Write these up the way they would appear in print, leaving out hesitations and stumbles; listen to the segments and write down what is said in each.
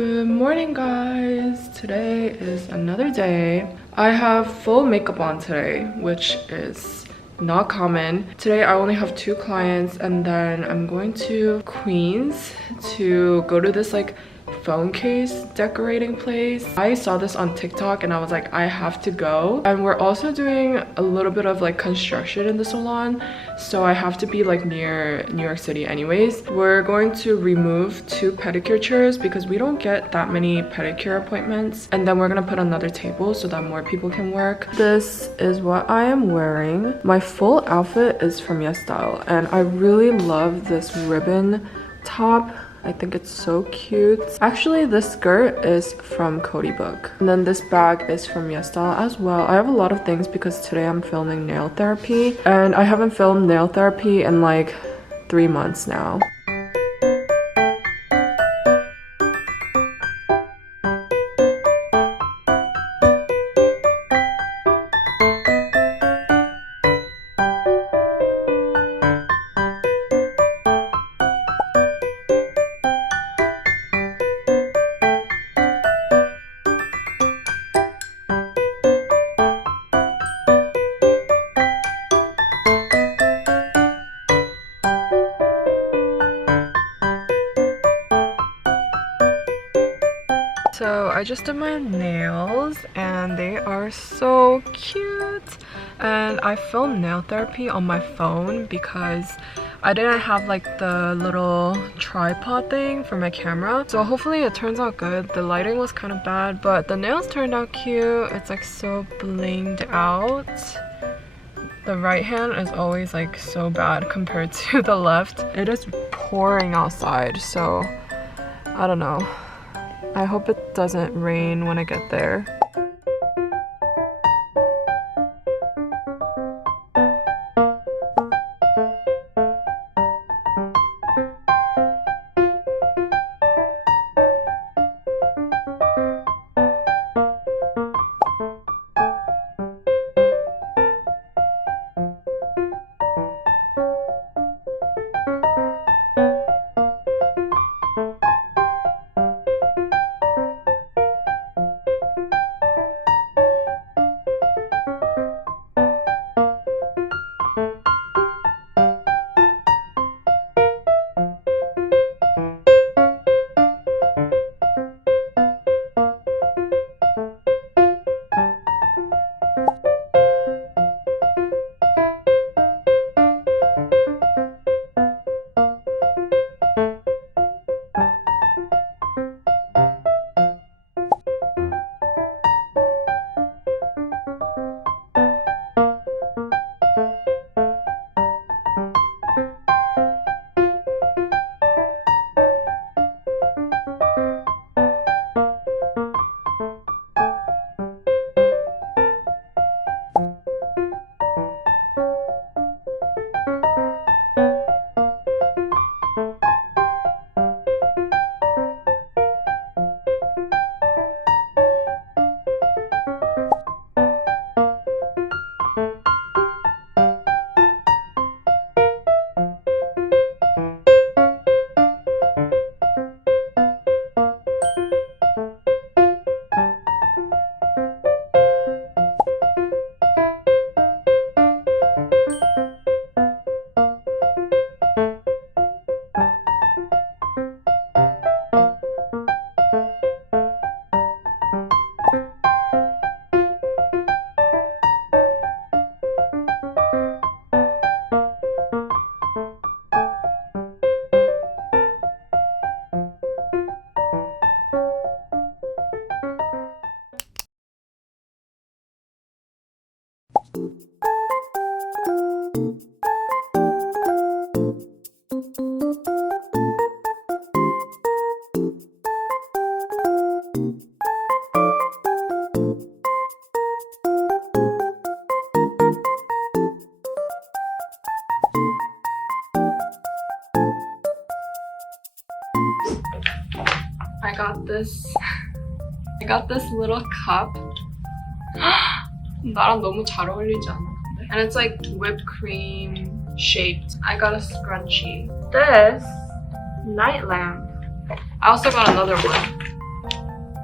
Good morning, guys. Today is another day. I have full makeup on today, which is not common. Today I only have 2 clients and then I'm going to Queens to go to this like phone case decorating place. I saw this on TikTok and I was like, I have to go. And we're also doing a little bit of like construction in the salon, so I have to be like near New York City anyways. We're going to remove 2 pedicure chairs because we don't get that many pedicure appointments, and then we're gonna put another table so that more people can work. This is what I am wearing. My full outfit is from YESSTYLE and I really love this ribbon top. I think it's so cute. Actually, this skirt is from Cody Book. And then this bag is from YESSTYLE as well. I have a lot of things because today I'm filming nail therapy. And I haven't filmed nail therapy in like 3 months now. So I just did my nails and they are so cute, and I filmed nail therapy on my phone because I didn't have like the little tripod thing for my camera, so hopefully it turns out good. The lighting was kind of bad, but the nails turned out cute. It's like so blinged out. The right hand is always like so bad compared to the left. It is pouring outside, so I don't know. I hope it doesn't rain when I get there. I got this little cup. 나랑 너무 잘 어울리지 않아? And it's like whipped cream shaped. I got a scrunchie. This night lamp. I also got another one.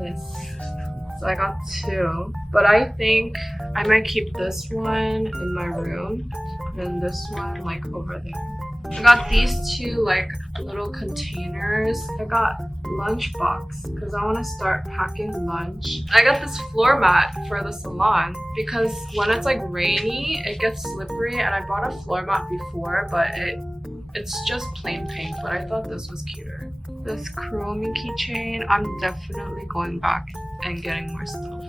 this. So I got two, but I think I might keep this one in my room and this one like over there. I got these two like little containers. I got lunch box because I want to start packing lunch. I got this floor mat for the salon because when it's like rainy, it gets slippery, and I bought a floor mat before, but it's just plain pink, but I thought this was cuter. This chromey keychain, I'm definitely going back and getting more stuff.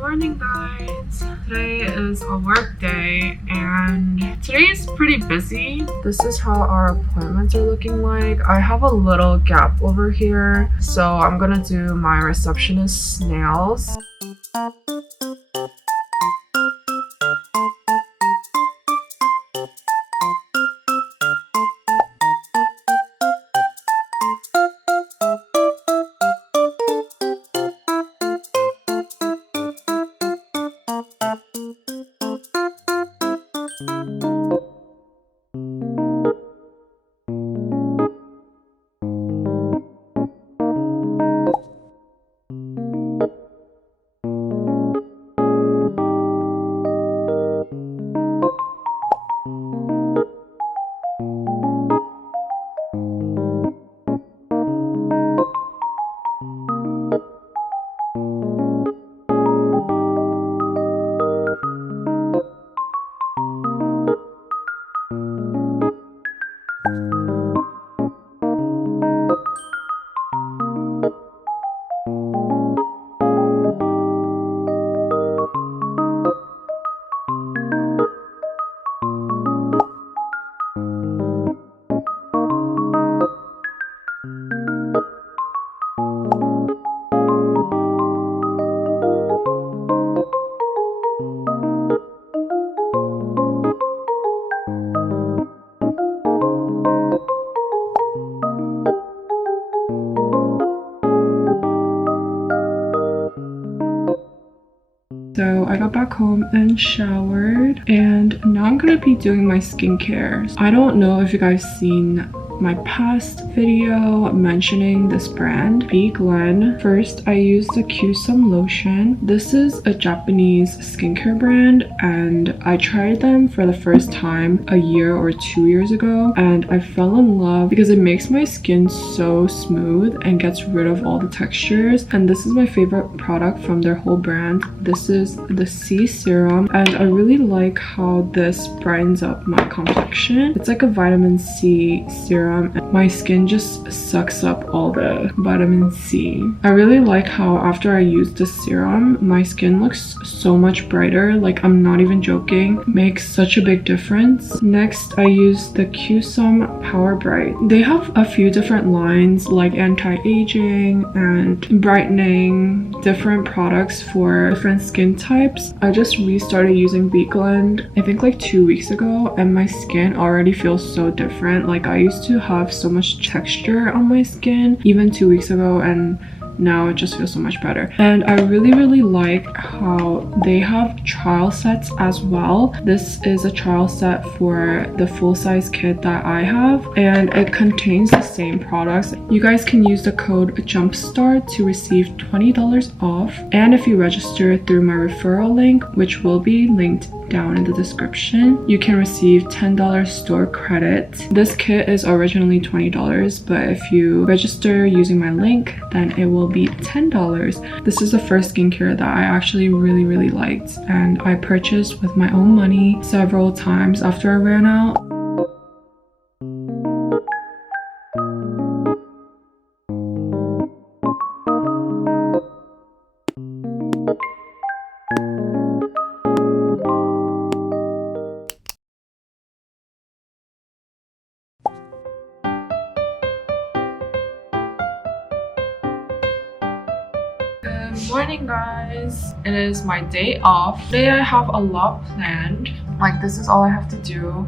Morning guys, today is a work day and today is pretty busy. This is how our appointments are looking like. I have a little gap over here, so I'm gonna do my receptionist's nails. So I got back home and showered, and now I'm gonna be doing my skincare. I don't know if you guys seen my past video mentioning this brand, B.GLEN. First, I used the Q-Some lotion. This is a Japanese skincare brand, and I tried them for the first time a year or 2 years ago, and I fell in love because it makes my skin so smooth and gets rid of all the textures. And this is my favorite product from their whole brand. This is the C serum, and I really like how this brightens up my complexion. It's like a vitamin C serum, and my skin just sucks up all the vitamin C. I really like how after I use this serum, my skin looks so much brighter. Like, I'm not even joking. It makes such a big difference. Next, I use the Q-Some Power Bright. They have a few different lines like anti-aging and brightening, different products for different skin types. I just restarted using B.GLEN I think like 2 weeks ago, and my skin already feels so different. Like, I used to have so much texture on my skin even 2 weeks ago, and now it just feels so much better. And I really like how they have trial sets as well. This is a trial set for the full-size kit that I have, and it contains the same products. You guys can use the code JUMPSTART to receive $20 off, and if you register through my referral link, which will be linked down in the description, you can receive $10 store credit. This kit is originally $20, but if you register using my link, then it will be $10. This is the first skincare that I actually really liked, and I purchased with my own money several times after I ran out. Good morning, guys. It is my day off. Today I have a lot planned. Like, this is all I have to do.